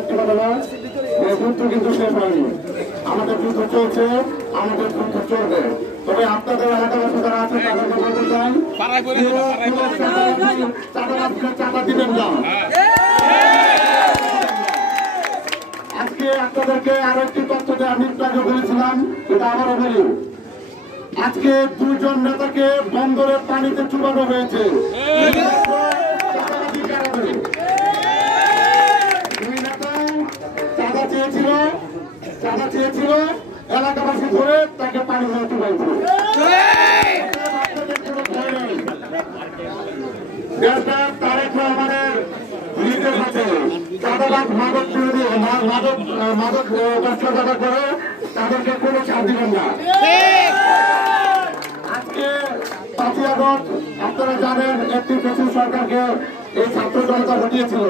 একটি কথা নয়, যুদ্ধ কিন্তু শেষ হয়নি। আমাদের যুদ্ধ চলছে, আমাদের যুদ্ধ চলবে। তবে আপনাদের এলাকাবাসী যারা আছে তাদেরকে বলতে চাই, চাঁদাবাদকে চাঁদা দিবেন না। আজকে আপনাদেরকে আরো একটি তথ্য দিয়ে আমি আপনাকে বলেছিলাম, এটা আবারও বলি। আজকে দুইজন নেতাকে বন্দরের পানিতে চুবানো হয়েছে। দুই নেতা চাঁদা চেয়েছিল, এলাকাবাসী ধরে তাকে পানি দিয়ে চুবাইছে। তারেক রহমানের নির্দেশ আছে, চাঁদাবাদ মাদক ব্যবসা যারা করে তাদেরকে কোনো ছাড় দিবেন না। আজকে 5ই আগস্ট আপনারা জানেন একটি ফ্যাসিস্ট সরকারকে এই ছাত্র জনতা হটিয়েছিল।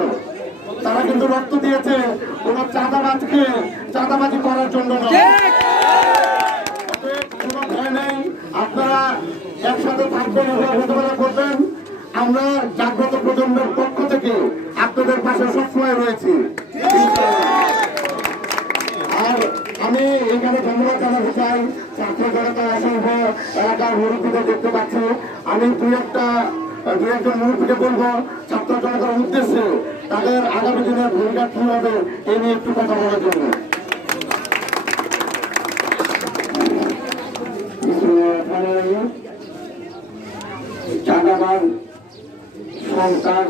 তারা কিন্তু রক্ত দিয়েছে কোন চাঁদাবাজি করার জন্য নয়। কোনো ভয় নেই, আপনারা একসাথে থাকবেন, মোকাবেলা করবেন। আমরা জাগ্রত প্রজন্মের পক্ষ থেকে আপনাদের পাশে সবসময় রয়েছি। আর আমি এখানে ধন্যবাদ জানাতে চাই ছাত্র জনতা অসংখ্য এলাকার মুরব্বীদের দেখতে পাচ্ছি। আমি দুই একজন মুরব্বীকে বলবো ছাত্র জনতার উদ্দেশ্যে তাদের আগামী দিনের ভূমিকা কি হবে এ নিয়ে একটু কথা বলার জন্য। চাঁদাবাদ সরকার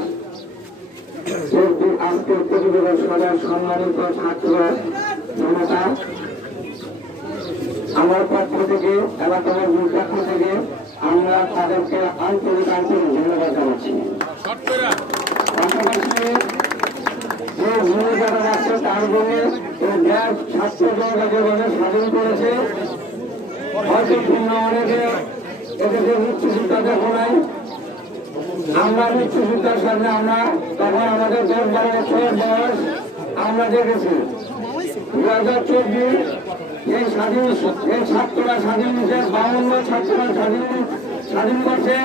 আজকের প্রতিবেদন সভার সম্মানিত ছাত্র জনতা, আমার পক্ষ থেকে এলাকাবাসীর পক্ষ থেকে আমরা তাদেরকে আন্তরিক ধন্যবাদ জানাচ্ছি। পাশাপাশি যে ভূমিকাটা আছে তার জন্য এই দেশ ছাত্র জনতা যেভাবে স্বাধীন করেছে, হয়তো ভিন্ন অনেকে এদেরকে উচ্চশিক্ষা দেখো নাই। আমরা উচ্চশিক্ষার সামনে আমরা তখন আমাদের 10-12 বছর বয়স আমরা দেখেছি 2024 এই ছাত্ররা স্বাধীন হয়েছে, 52 ছাত্ররা স্বাধীন করছে,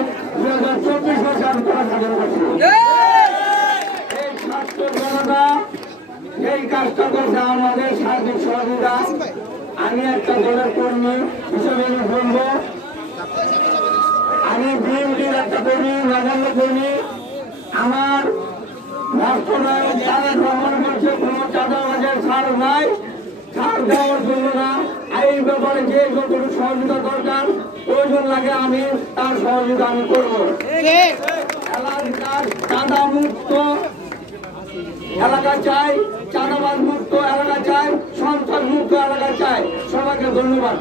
2024 ছাত্ররা স্বাধীন করছে। এই ছাত্র জনতা এই কাজটা করছে আমাদের সার্বিক সহযোগিতা। আমি একটা দলের কর্মী হিসেবে বলবো, আমি বিএনপির একটা কর্মী, নগণ্য কর্মী। আমার রাষ্ট্রনায়ক তারেক রহমান বলছে কোন চাঁদাবাজের ছাড় নাই, ছাড় দেওয়ার জন্য না। এই ব্যাপারে যে যতটুকু সহযোগিতা দরকার প্রয়োজন লাগে আমি তার সহযোগিতা আমি করবো। এলাকার চাঁদা মুক্ত এলাকা চাই, চাঁদাবাজ মুক্ত এলাকা চাই, সন্ত্রাস মুক্ত এলাকা চাই। সবাইকে ধন্যবাদ।